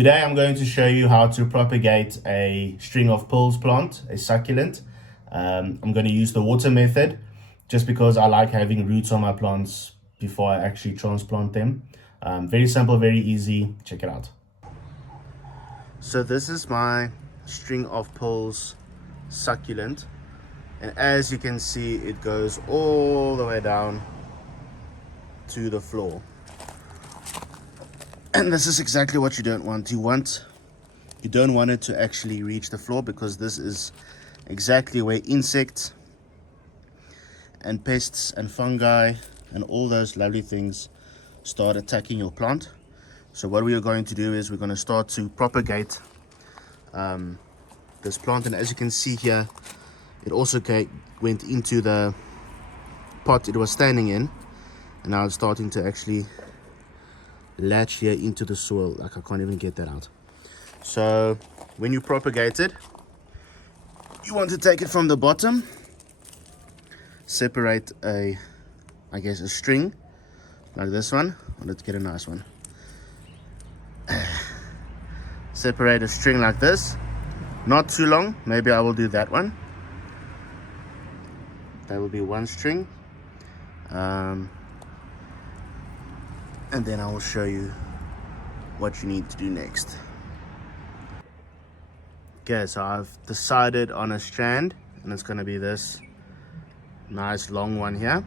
Today I'm going to show you how to propagate a string of pearls plant, a succulent. I'm going to use the water method just because I like having roots on my plants before I actually transplant them. Very simple, very easy. Check it out. So this is my string of pearls succulent, and as you can see, it goes all the way down to the floor. And this is exactly what you don't want. You don't want it to actually reach the floor, because this is exactly where insects and pests and fungi and all those lovely things start attacking your plant. So what we are going to do is we're going to start to propagate this plant, and as you can see here, it also went into the pot it was standing in, and now it's starting to actually latch here into the soil. Like, I can't even get that out. So when you propagate it, you want to take it from the bottom, separate a string like this one. Let's get a nice one. Separate a string like this, not too long. Maybe I will do that one. That will be one string, and then I will show you what you need to do next. Okay, so I've decided on a strand, and it's going to be this nice long one here.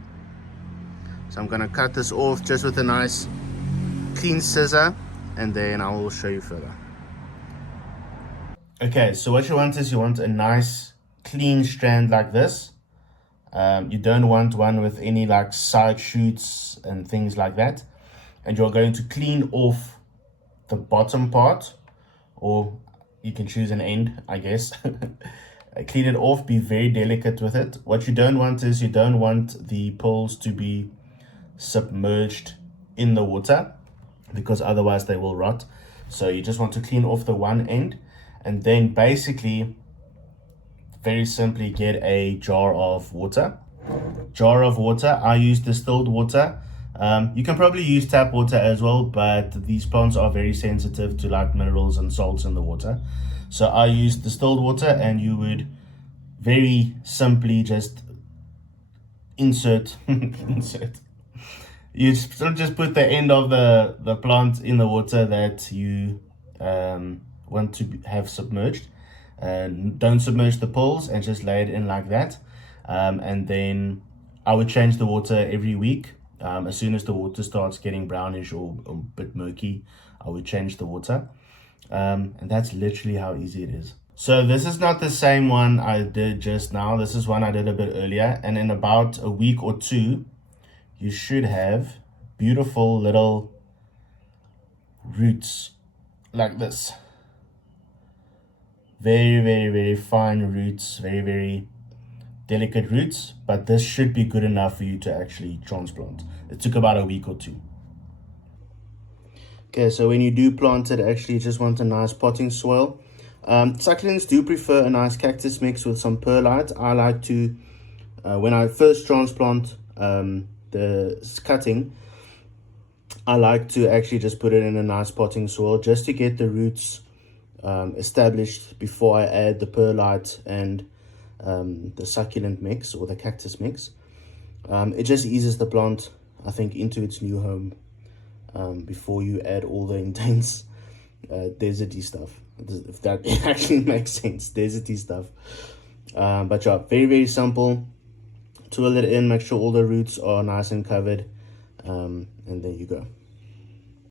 So I'm going to cut this off just with a nice clean scissor, and then I will show you further. Okay, so what you want is you want a nice clean strand like this. You don't want one with any like side shoots and things like that. And you're going to clean off the bottom part, or you can choose an end, I guess. Clean it off, be very delicate with it. What you don't want is you don't want the pearls to be submerged in the water, because otherwise they will rot. So you just want to clean off the one end, and then basically very simply get a jar of water. I use distilled water. You can probably use tap water as well, but these plants are very sensitive to like minerals and salts in the water. So I use distilled water, and you would very simply just insert. You just put the end of the plant in the water that you want to have submerged. Don't submerge the pearls, and just lay it in like that. And then I would change the water every week. As soon as the water starts getting brownish or a bit murky, I would change the water. And that's literally how easy it is. So this is not the same one I did just now. This is one I did a bit earlier. And in about a week or two, you should have beautiful little roots like this. Very, very, very fine roots, very, very delicate roots, but this should be good enough for you to actually transplant. It took about a week or two. Okay, so when you do plant it, actually you just want a nice potting soil. Succulents do prefer a nice cactus mix with some perlite. I like to, when I first transplant the cutting, I like to actually just put it in a nice potting soil just to get the roots established before I add the perlite and the succulent mix or the cactus mix. It just eases the plant, I think, into its new home before you add all the intense deserty stuff, if that actually makes sense. Deserty stuff. But yeah, very, very simple. Twirl it in, make sure all the roots are nice and covered, and there you go.